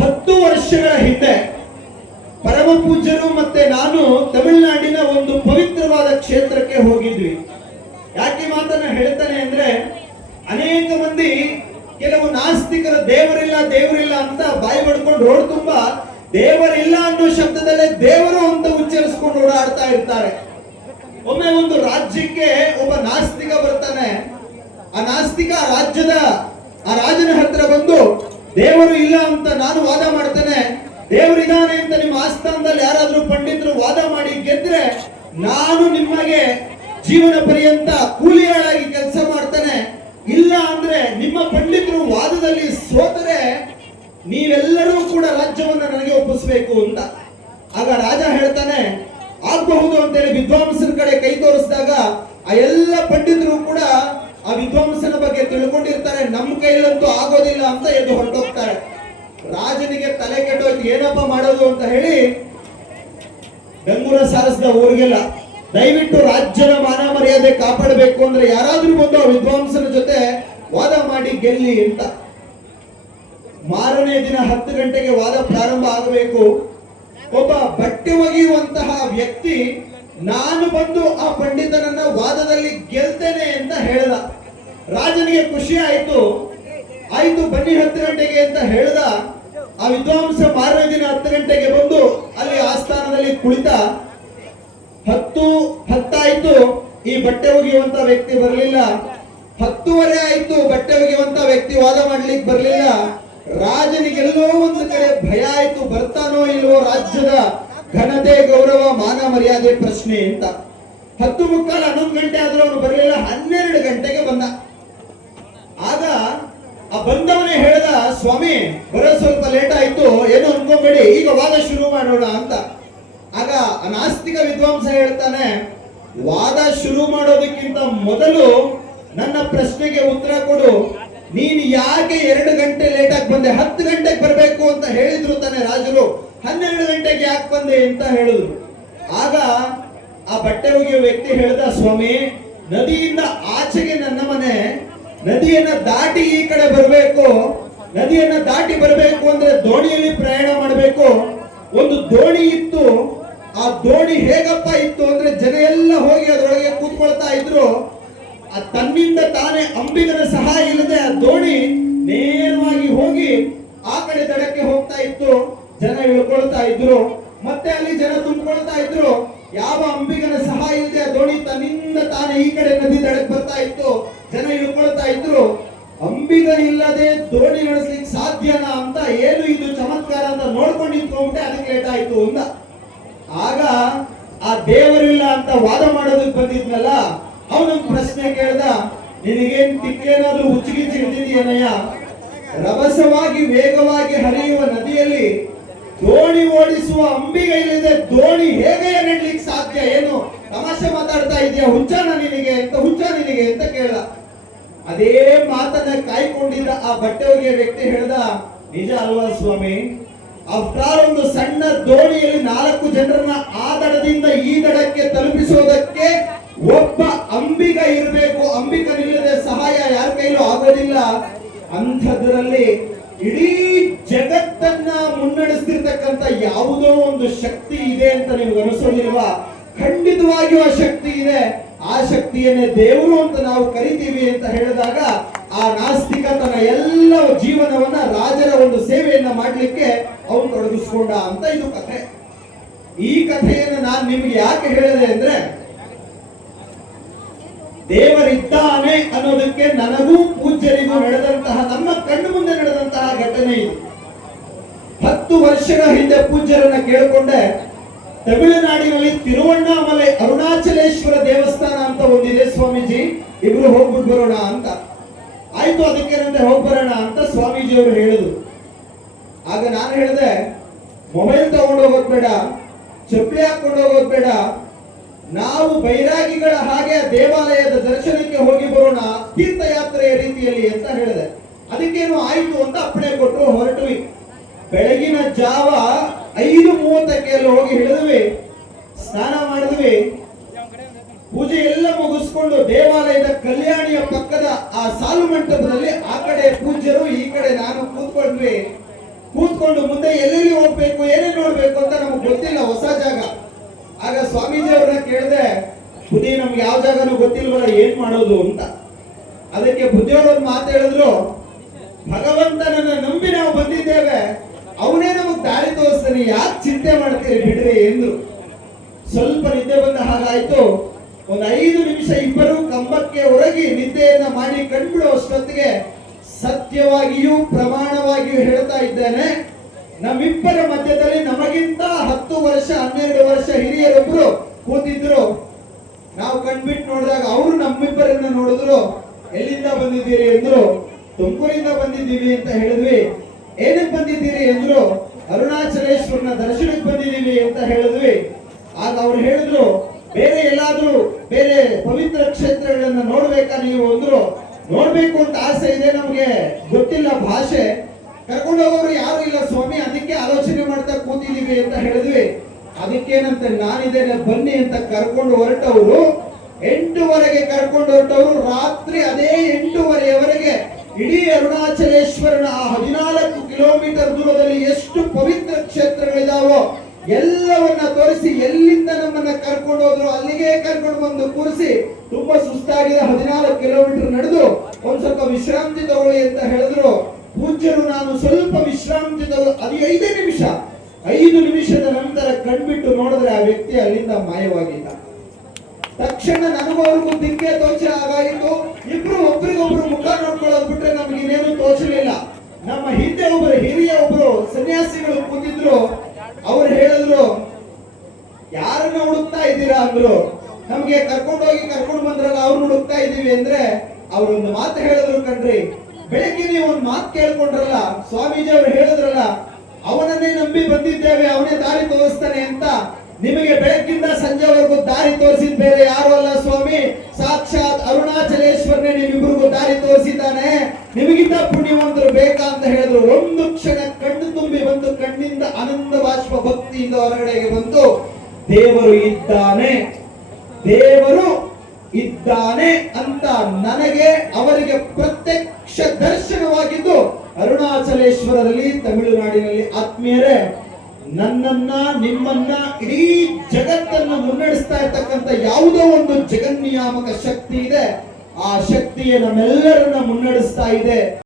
10 ವರ್ಷಗಳ ಹಿಂದೆ ಪರಮ ಪೂಜ್ಯರು ಮತ್ತೆ ನಾನು ತಮಿಳುನಾಡಿನ ಒಂದು ಪವಿತ್ರವಾದ ಕ್ಷೇತ್ರಕ್ಕೆ ಹೋಗಿದ್ವಿ. ಯಾಕೆ ಮಾತನ್ನ ಹೇಳ್ತಾನೆ ಅಂದ್ರೆ, ಅನೇಕ ಮಂದಿ ಕೆಲವು ನಾಸ್ತಿಕರು ದೇವರಿಲ್ಲ ಅಂತ ಬಾಯಿ ಬಡ್ಕೊಂಡು ರೋಡ್ ತುಂಬಾ ದೇವರಿಲ್ಲ ಅನ್ನೋ ಶಬ್ದದಲ್ಲೇ ದೇವರು ಅಂತ ಉಚ್ಚರಿಸ್ಕೊಂಡು ಓಡಾಡ್ತಾ ಇರ್ತಾರೆ. ಒಮ್ಮೆ ಒಂದು ರಾಜ್ಯಕ್ಕೆ ಒಬ್ಬ ನಾಸ್ತಿಕ ಬರ್ತಾನೆ. ಆ ನಾಸ್ತಿಕ ಆ ರಾಜನ ಹತ್ರ ಬಂದು, ದೇವರು ಇಲ್ಲ ಅಂತ ನಾನು ವಾದ ಮಾಡ್ತೇನೆ, ದೇವರಿದ್ದಾನೆ ಅಂತ ನಿಮ್ಮ ಆಸ್ಥಾನದಲ್ಲಿ ಯಾರಾದ್ರೂ ಪಂಡಿತರು ವಾದ ಮಾಡಿ ಗೆದ್ರೆ ನಾನು ನಿಮಗೆ ಜೀವನ ಪರ್ಯಂತ ಕೂಲಿಯಾಳಾಗಿ ಕೆಲಸ ಮಾಡ್ತೇನೆ, ಇಲ್ಲ ಅಂದ್ರೆ ನಿಮ್ಮ ಪಂಡಿತರು ವಾದದಲ್ಲಿ ಸೋತರೆ ನೀವೆಲ್ಲರೂ ಕೂಡ ರಾಜ್ಯವನ್ನ ನನಗೆ ಒಪ್ಪಿಸಬೇಕು ಅಂತ. ಆಗ ರಾಜ ಹೇಳ್ತಾನೆ, ಆಗಬಹುದು ಅಂತೇಳಿ ವಿದ್ವಾಂಸರ ಕಡೆ ಕೈ ತೋರಿಸಿದಾಗ ಆ ಎಲ್ಲ ಪಂಡಿತರು ಕೂಡ ಆ ವಿದ್ವಾಂಸನ ಬಗ್ಗೆ ತಿಳ್ಕೊಂಡಿರ್ತಾರೆ, ನಮ್ಮ ಕೈಲಂತೂ ಆಗೋದಿಲ್ಲ ಅಂತ ಎದ್ದು ಹೊರಟೋಗ್ತಾರೆ. ರಾಜನಿಗೆ ತಲೆ ಕೆಟ್ಟೋಯ್ತು, ಏನಪ್ಪ ಮಾಡೋದು ಅಂತ ಹೇಳಿ ಡಂಗುರ ಸಾರಿಸಿದ ಊರಿಗೆಲ್ಲ, ದಯವಿಟ್ಟು ರಾಜ್ಯದ ಮಾನ ಮರ್ಯಾದೆ ಕಾಪಾಡಬೇಕು ಅಂದ್ರೆ ಯಾರಾದ್ರೂ ಬಂದು ಆ ವಿದ್ವಾಂಸನ ಜೊತೆ ವಾದ ಮಾಡಿ ಗೆಲ್ಲಿ ಅಂತ. ಮಾರನೇ ದಿನ 10 ಗಂಟೆಗೆ ವಾದ ಪ್ರಾರಂಭ ಆಗಬೇಕು. ಒಬ್ಬ ಬಟ್ಟೆ ಒಗೆಯುವಂತಹ ವ್ಯಕ್ತಿ ನಾನು ಬಂದು ಆ ಪಂಡಿತನನ್ನ ವಾದದಲ್ಲಿ ಗೆಲ್ತೇನೆ ಅಂತ ಹೇಳ್ದ. ರಾಜನಿಗೆ ಖುಷಿ ಆಯ್ತು ಬನ್ನಿ 10 ಗಂಟೆಗೆ ಅಂತ ಹೇಳ್ದ. ಆ ವಿದ್ವಾಂಸ ಮಾರನೇ ದಿನ 10 ಗಂಟೆಗೆ ಬಂದು ಅಲ್ಲಿ ಆಸ್ಥಾನದಲ್ಲಿ ಕುಳಿತ. 10 ಆಯ್ತು, ಈ ಬಟ್ಟೆ ಒಗೆಯುವಂತ ವ್ಯಕ್ತಿ ಬರಲಿಲ್ಲ. 10:15 ಆಯ್ತು, ಬಟ್ಟೆ ಒಗೆಯುವಂತ ವ್ಯಕ್ತಿ ವಾದ ಮಾಡ್ಲಿಕ್ಕೆ ಬರಲಿಲ್ಲ. ರಾಜನಿಗೆಲ್ಲೋ ಒಂದು ಕಡೆ ಭಯ ಆಯ್ತು, ಬರ್ತಾನೋ ಇಲ್ವೋ ರಾಜ್ಯದ ಘನತೆ ಗೌರವ ಮಾನ ಮರ್ಯಾದೆ ಪ್ರಶ್ನೆ ಅಂತ. 10:15 11 ಗಂಟೆ ಆದ್ರೂ ಅವನು ಬರಲಿಲ್ಲ. 12 ಗಂಟೆಗೆ ಬಂದ. ಆಗ ಆ ಬಂದವನೇ ಹೇಳ್ದ, ಸ್ವಾಮಿ ಬರೋ ಸ್ವಲ್ಪ ಲೇಟ್ ಆಯ್ತು, ಏನು ಅನ್ಕೋಬೇಡಿ, ಈಗ ವಾದ ಶುರು ಮಾಡೋಣ ಅಂತ. ಆಗ ನಾಸ್ತಿಕ ವಿದ್ವಾಂಸ ಹೇಳ್ತಾನೆ, ವಾದ ಶುರು ಮಾಡೋದಕ್ಕಿಂತ ಮೊದಲು ನನ್ನ ಪ್ರಶ್ನೆಗೆ ಉತ್ತರ ಕೊಡು. ನೀನು ಯಾಕೆ 2 ಗಂಟೆ ಲೇಟ್ ಆಗಿ ಬಂದೆ? 10 ಗಂಟೆಗೆ ಬರಬೇಕು ಅಂತ ಹೇಳಿದ್ರು ತಾನೆ ರಾಜರು, 12 ಗಂಟೆಗೆ ಯಾಕೆ ಬಂದೆ ಅಂತ ಹೇಳಿದ್ರು. ಆಗ ಆ ಬಟ್ಟೆ ಒಗೆಯುವ ವ್ಯಕ್ತಿ ಹೇಳ್ದ, ಸ್ವಾಮಿ ನದಿಯಿಂದ ಆಚೆಗೆ ನನ್ನ ಮನೆ, ನದಿಯನ್ನ ದಾಟಿ ಈ ಕಡೆ ಬರಬೇಕು. ನದಿಯನ್ನ ದಾಟಿ ಬರಬೇಕು ಅಂದ್ರೆ ದೋಣಿಯಲ್ಲಿ ಪ್ರಯಾಣ ಮಾಡಬೇಕು. ಒಂದು ದೋಣಿ ಇತ್ತು. ಆ ದೋಣಿ ಹೇಗಪ್ಪ ಇತ್ತು ಅಂದ್ರೆ ಜನ ಎಲ್ಲ ಹೋಗಿ ಅದರೊಳಗೆ ಕೂತ್ಕೊಳ್ತಾ ಇದ್ರು. ತನ್ನಿಂದ ತಾನೇ ಅಂಬಿಗನ ಸಹಾಯ ಇಲ್ಲದೆ ಆ ದೋಣಿ ನೇರವಾಗಿ ಹೋಗಿ ಆ ಕಡೆ ದಡಕ್ಕೆ ಹೋಗ್ತಾ ಇತ್ತು. ಜನ ಇಳ್ಕೊಳ್ತಾ ಇದ್ರು, ಮತ್ತೆ ಅಲ್ಲಿ ಜನ ತುಂಬಿಕೊಳ್ತಾ ಇದ್ರು. ಯಾವ ಅಂಬಿಗನ ಸಹಾಯ ಇಲ್ಲದೆ ಆ ದೋಣಿ ತನ್ನಿಂದ ತಾನೇ ಈ ಕಡೆ ನದಿ ದಡಕ್ಕೆ ಬರ್ತಾ ಇತ್ತು. ಜನ ಇಳ್ಕೊಳ್ತಾ ಇದ್ರು. ಅಂಬಿಗ ಇಲ್ಲದೆ ದೋಣಿ ನಡೆಸ್ಲಿಕ್ಕೆ ಸಾಧ್ಯನಾ ಅಂತ, ಏನು ಇದು ಚಮತ್ಕಾರ ಅಂತ ನೋಡ್ಕೊಂಡು ನಿಂತ್ಕೊಂಡ್ಬಿಟ್ಟೆ, ಅದಕ್ಕೆ ಲೇಟ್ ಆಯ್ತು ಅಂದ. ಆಗ ಆ ದೇವರಿಲ್ಲ ಅಂತ ವಾದ ಮಾಡೋದಕ್ಕೆ ಬಂದಿದ್ನಲ್ಲ ಅವನೊಂದು ಪ್ರಶ್ನೆ ಕೇಳ್ದ, ನಿನಗೇನ್ ತಿಕ್ಕೇನಾದ್ರೂ ಹುಚ್ಚಿಗೆ ಹಿಡಿದಿದೆಯೇನಯ್ಯ? ರಭಸವಾಗಿ ವೇಗವಾಗಿ ಹರಿಯುವ ನದಿಯಲ್ಲಿ ದೋಣಿ ಓಡಿಸುವ ಅಂಬಿಗ ಇಲ್ಲದೆ ದೋಣಿ ಹೇಗೆ ನಡ್ಲಿಕ್ಕೆ ಸಾಧ್ಯ? ಏನು ತಮಾಷೆ ಮಾತಾಡ್ತಾ ಇದೆಯಾ? ಹುಚ್ಚಾನ ನಿನಗೆ ಅಂತ ಕೇಳ್ದ. ಅದೇ ಮಾತನ್ನ ಕಾಯ್ಕೊಂಡಿದ್ದ ಆ ಬಟ್ಟೆ ಒಗೆಯ ವ್ಯಕ್ತಿ ಹೇಳ್ದ, ನಿಜ ಅಲ್ವಾ ಸ್ವಾಮಿ? ಆಫ್ಟರ್ ಒಂದು ಸಣ್ಣ ದೋಣಿಯಲ್ಲಿ 4 ಜನರನ್ನ ಆ ದಡದಿಂದ ಈ ದಡಕ್ಕೆ ತಲುಪಿಸೋದಕ್ಕೆ ಒಬ್ಬ ಅಂಬಿಗ ಇರಬೇಕು. ಅಂಬಿಗನಿಲ್ಲದೆ ಸಹಾಯ ಯಾರ ಕೈಲೂ ಆಗೋದಿಲ್ಲ. ಅಂಥದ್ರಲ್ಲಿ ಇಡೀ ಜಗತ್ತನ್ನ ಮುನ್ನಡೆಸ್ತಿರ್ತಕ್ಕಂಥ ಯಾವುದೋ ಒಂದು ಶಕ್ತಿ ಇದೆ ಅಂತ ನಿಮ್ಗೆ ಅನಿಸೋದಿಲ್ವಾ? ಖಂಡಿತವಾಗಿಯೂ ಆ ಶಕ್ತಿ ಇದೆ. ಆ ಶಕ್ತಿಯನ್ನೇ ದೇವರು ಅಂತ ನಾವು ಕರಿತೀವಿ ಅಂತ ಹೇಳಿದಾಗ ಆ ನಾಸ್ತಿಕ ತನ್ನ ಎಲ್ಲ ಜೀವನವನ್ನ ರಾಜರ ಒಂದು ಸೇವೆಯನ್ನ ಮಾಡ್ಲಿಕ್ಕೆ ಅವನು ತೊಡಗಿಸ್ಕೊಂಡ ಅಂತ ಇದು ಕಥೆ. ಈ ಕಥೆಯನ್ನು ನಾನು ನಿಮ್ಗೆ ಯಾಕೆ ಹೇಳಿದೆ ಅಂದ್ರೆ, ದೇವರಿದ್ದಾನೆ ಅನ್ನೋದಕ್ಕೆ ನನಗೂ ಪೂಜ್ಯರಿಗೂ ನಡೆದಂತಹ, ನಮ್ಮ ಕಣ್ಣು ಮುಂದೆ ನಡೆದಂತಹ ಘಟನೆ ಇದು. 10 ವರ್ಷಗಳ ಹಿಂದೆ ಪೂಜ್ಯರನ್ನ ಕೇಳಿಕೊಂಡೆ. ತಮಿಳುನಾಡಿನಲ್ಲಿ ತಿರುವಣ್ಣಾಮಲೈ ಅರುಣಾಚಲೇಶ್ವರ ದೇವಸ್ಥಾನ ಅಂತ ಒಂದಿದೆ ಸ್ವಾಮೀಜಿ, ಇಬ್ರು ಹೋಗ್ಬಿಟ್ಟು ಬರೋಣ ಅಂತ. ಆಯ್ತು, ಅದಕ್ಕೇನಂತೆ ಹೋಗಿ ಬರೋಣ ಅಂತ ಸ್ವಾಮೀಜಿ ಅವರು ಹೇಳಿದ್ರು. ಆಗ ನಾನು ಹೇಳಿದೆ, ಮೊಬೈಲ್ ತಗೊಂಡು ಹೋಗೋದ್ ಬೇಡ, ಚಪ್ಪಲಿ ಹಾಕೊಂಡು ಹೋಗೋದ್ ಬೇಡ, ನಾವು ಬೈರಾಗಿಗಳ ಹಾಗೆ ದೇವಾಲಯದ ದರ್ಶನಕ್ಕೆ ಹೋಗಿ ಬರೋಣ ತೀರ್ಥಯಾತ್ರೆಯ ರೀತಿಯಲ್ಲಿ ಅಂತ ಹೇಳಿದೆ. ಅದಕ್ಕೇನು ಆಯ್ತು ಅಂತ ಅಪ್ಪಣೆ ಕೊಟ್ಟು ಹೊರಟ್ವಿ. ಬೆಳಗಿನ ಜಾವ 5:30ಕ್ಕೆ ಹೋಗಿ ಹಿಡಿದ್ವಿ, ಸ್ನಾನ ಮಾಡಿದ್ವಿ, ಪೂಜೆ ಎಲ್ಲ ಮುಗಿಸ್ಕೊಂಡು ದೇವಾಲಯದ ಕಲ್ಯಾಣಿಯ ಪಕ್ಕದ ಆ ಸಾಲು ಮಂಟಪದಲ್ಲಿ ಆ ಕಡೆ ಪೂಜ್ಯರು ಈ ಕಡೆ ನಾನು ಕೂತ್ಕೊಂಡ್ವಿ. ಕೂತ್ಕೊಂಡು ಮುಂದೆ ಎಲ್ಲೆಲ್ಲಿ ಹೋಗ್ಬೇಕು ಏನೇನ್ ನೋಡ್ಬೇಕು ಅಂತ ನಮಗ್ ಗೊತ್ತಿಲ್ಲ, ಹೊಸ ಜಾಗ. ಆಗ ಸ್ವಾಮೀಜಿ ಅವ್ರನ್ನ ಕೇಳಿದೆ, ಬುದ್ಧಿ ನಮ್ಗೆ ಯಾವ ಜಾಗನೂ ಗೊತ್ತಿಲ್ವಲ್ಲ, ಏನ್ ಮಾಡೋದು ಅಂತ. ಅದಕ್ಕೆ ಬುದ್ಧಿಯವರು ಒಂದು ಮಾತು ಹೇಳಿದ್ರು, ಭಗವಂತನನ್ನ ನಂಬಿ ನಾವು ಬಂದಿದ್ದೇವೆ, ಅವನೇ ನಮಗ್ ದಾರಿ ತೋರಿಸ್ತಾನೆ, ಯಾಕೆ ಚಿಂತೆ ಮಾಡ್ತೀರಿ ಬಿಡ್ರಿ ಎಂದ್ರು. ಸ್ವಲ್ಪ ನಿದ್ದೆ ಬಂದ ಹಾಗಾಯ್ತು. ಒಂದು 5 ನಿಮಿಷ ಇಬ್ಬರು ಕಂಬಕ್ಕೆ ಹೊರಗಿ ನಿದ್ದೆಯನ್ನ ಮಾಡಿ ಕಂಡುಬಿಡೋ ಅಷ್ಟೊತ್ತಿಗೆ ಸತ್ಯವಾಗಿಯೂ ಪ್ರಮಾಣವಾಗಿಯೂ ಹೇಳ್ತಾ ಇದ್ದೇನೆ, ನಮ್ಮಿಬ್ಬರ ಮಧ್ಯದಲ್ಲಿ ನಮಗಿಂತ 10 ವರ್ಷ 12 ವರ್ಷ ಹಿರಿಯರೊಬ್ರು ಕೂತಿದ್ರು. ನಾವು ಕಣ್ಬಿಟ್ಟು ನೋಡಿದಾಗ ಅವರು ನಮ್ಮಿಬ್ಬರನ್ನ ನೋಡಿದ್ರು. ಎಲ್ಲಿಂದ ಬಂದಿದ್ದೀರಿ ಎಂದ್ರು. ತುಮಕೂರಿಂದ ಬಂದಿದ್ದೀವಿ ಅಂತ ಹೇಳಿದ್ವಿ. ಏನಕ್ಕೆ ಬಂದಿದ್ದೀರಿ ಎಂದ್ರು. ಅರುಣಾಚಲೇಶ್ವರನ ದರ್ಶನಕ್ಕೆ ಬಂದಿದ್ದೀವಿ ಅಂತ ಹೇಳಿದ್ವಿ. ಆಗ ಅವ್ರು ಹೇಳಿದ್ರು, ಬೇರೆ ಎಲ್ಲಾದ್ರೂ ಬೇರೆ ಪವಿತ್ರ ಕ್ಷೇತ್ರಗಳನ್ನ ನೋಡ್ಬೇಕಾ ನೀವು ಅಂದ್ರು. ನೋಡ್ಬೇಕು ಅಂತ ಆಸೆ ಇದೆ, ನಮ್ಗೆ ಗೊತ್ತಿಲ್ಲ ಭಾಷೆ, ಕರ್ಕೊಂಡು ಹೋಗೋರು ಯಾರು ಇಲ್ಲ ಸ್ವಾಮಿ, ಅದಕ್ಕೆ ಆಲೋಚನೆ ಮಾಡ್ತಾ ಕೂತಿದೀವಿ ಅಂತ ಹೇಳಿದ್ವಿ. ಅದಕ್ಕೇನಂತೆ ನಾನಿದ್ದೇನೆ ಬನ್ನಿ ಅಂತ ಕರ್ಕೊಂಡು ಹೊರಟವರು. 8:30ಗೆ ಕರ್ಕೊಂಡು ಹೊರಟವರು. ರಾತ್ರಿ ಅದೇ 8:30ವರೆಗೆ ಇಡೀ ಅರುಣಾಚಲೇಶ್ವರನ ಆ 14 ಕಿಲೋಮೀಟರ್ ದೂರದಲ್ಲಿ ಎಷ್ಟು ಪವಿತ್ರ ಕ್ಷೇತ್ರಗಳಿದಾವೋ ಎಲ್ಲವನ್ನ ತೋರಿಸಿ, ಎಲ್ಲಿಂದ ನಮ್ಮನ್ನ ಕರ್ಕೊಂಡು ಹೋದ್ರು ಅಲ್ಲಿಗೆ ಕರ್ಕೊಂಡು ಬಂದು ಕೂರಿಸಿ, ತುಂಬಾ ಸುಸ್ತಾಗಿದೆ, 14 ಕಿಲೋಮೀಟರ್ ನಡೆದು ಒಂದ್ ಸ್ವಲ್ಪ ವಿಶ್ರಾಂತಿ ತಗೊಳ್ಳಿ ಅಂತ ಹೇಳಿದ್ರು. ಪೂಜ್ಯರು ನಾನು ಸ್ವಲ್ಪ ವಿಶ್ರಾಂತಿ ತಗೊಳ್ಳಿ, ಅದು 5 ನಿಮಿಷ. 5 ನಿಮಿಷದ ನಂತರ ಕಣ್ಬಿಟ್ಟು ನೋಡಿದ್ರೆ ಆ ವ್ಯಕ್ತಿ ಅಲ್ಲಿಂದ ಮಾಯವಾಗಿದ್ದ. ತಕ್ಷಣ ನನಗೂ ಅವ್ರಿಗೂ ದಿಕ್ಕೆ ತೋಚ ಆಗಾಯಿತು. ಇಬ್ರು ಒಬ್ರಿಗೊಬ್ರು ಮುಖ ನೋಡ್ಕೊಳ್ಳೋದು ಬಿಟ್ರೆ ನಮ್ಗೆ ಇನ್ನೇನು ತೋಚಲಿಲ್ಲ. ನಮ್ಮ ಹಿಂದೆ ಒಬ್ರು ಹಿರಿಯ ಒಬ್ರು ಸನ್ಯಾಸಿಗಳು ಕೂತಿದ್ರು. ಅವ್ರು ಹೇಳಿದ್ರು, ಯಾರನ್ನ ಹುಡುಕ್ತಾ ಇದ್ದೀರಾ ಅಂದ್ರು. ನಮ್ಗೆ ಕರ್ಕೊಂಡು ಬಂದ್ರಲ್ಲ ಅವ್ರು ಹುಡುಕ್ತಾ ಇದೀವಿ ಅಂದ್ರೆ ಅವ್ರೊಂದು ಮಾತು ಹೇಳಿದ್ರು ಕಣ್ರಿ. ಬೆಳಗ್ಗೆ ನೀವು ಒಂದು ಮಾತು ಕೇಳ್ಕೊಂಡ್ರಲ್ಲ, ಸ್ವಾಮೀಜಿ ಅವರು ಹೇಳಿದ್ರಲ್ಲ, ಅವನನ್ನೇ ನಂಬಿ ಬಂದಿದ್ದೇವೆ, ಅವನೇ ದಾರಿ ತೋರಿಸ್ತಾನೆ ಅಂತ. ನಿಮಗೆ ಬೆಳಗ್ಗಿಂದ ಸಂಜೆವರೆಗೂ ದಾರಿ ತೋರಿಸಿದ ಬೇರೆ ಯಾರು ಅಲ್ಲ ಸ್ವಾಮಿ, ಸಾಕ್ಷಾತ್ ಅರುಣಾಚಲೇಶ್ವರನೇ ನಿಮ್ಮಿಬ್ಬರಿಗೂ ದಾರಿ ತೋರಿಸಿದ್ದಾನೆ, ನಿಮಗಿಂತ ಪುಣ್ಯವಂತರು ಬೇಕಾ ಅಂತ ಹೇಳಿದ್ರು. ಒಂದು ಕ್ಷಣ ಕಣ್ಣು ತುಂಬಿ ಬಂದು ಕಣ್ಣಿಂದ ಆನಂದ ಬಾಷ್ಪ ಭಕ್ತಿಯಿಂದ ಹೊರಗಡೆಗೆ ಬಂತು. ದೇವರು ಇದ್ದಾನೆ, ದೇವರು ಇದ್ದಾನೆ ಅಂತ ನನಗೆ ಅವರಿಗೆ ಪ್ರತ್ಯಕ್ಷ ದರ್ಶನವಾಗಿದ್ದು ಅರುಣಾಚಲೇಶ್ವರದಲ್ಲಿ, ತಮಿಳುನಾಡಿನಲ್ಲಿ. ಆತ್ಮೀಯರೇ, ನನ್ನನ್ನ ನಿಮ್ಮನ್ನ ಇಡೀ ಜಗತ್ತನ್ನು ಮುನ್ನಡೆಸ್ತಾ ಇರ್ತಕ್ಕಂಥ ಯಾವುದೋ ಒಂದು ಜಗನ್ನಿಯಾಮಕ ಶಕ್ತಿ ಇದೆ. ಆ ಶಕ್ತಿಯೇ ನಮ್ಮೆಲ್ಲರನ್ನ ಮುನ್ನಡೆಸ್ತಾ ಇದೆ.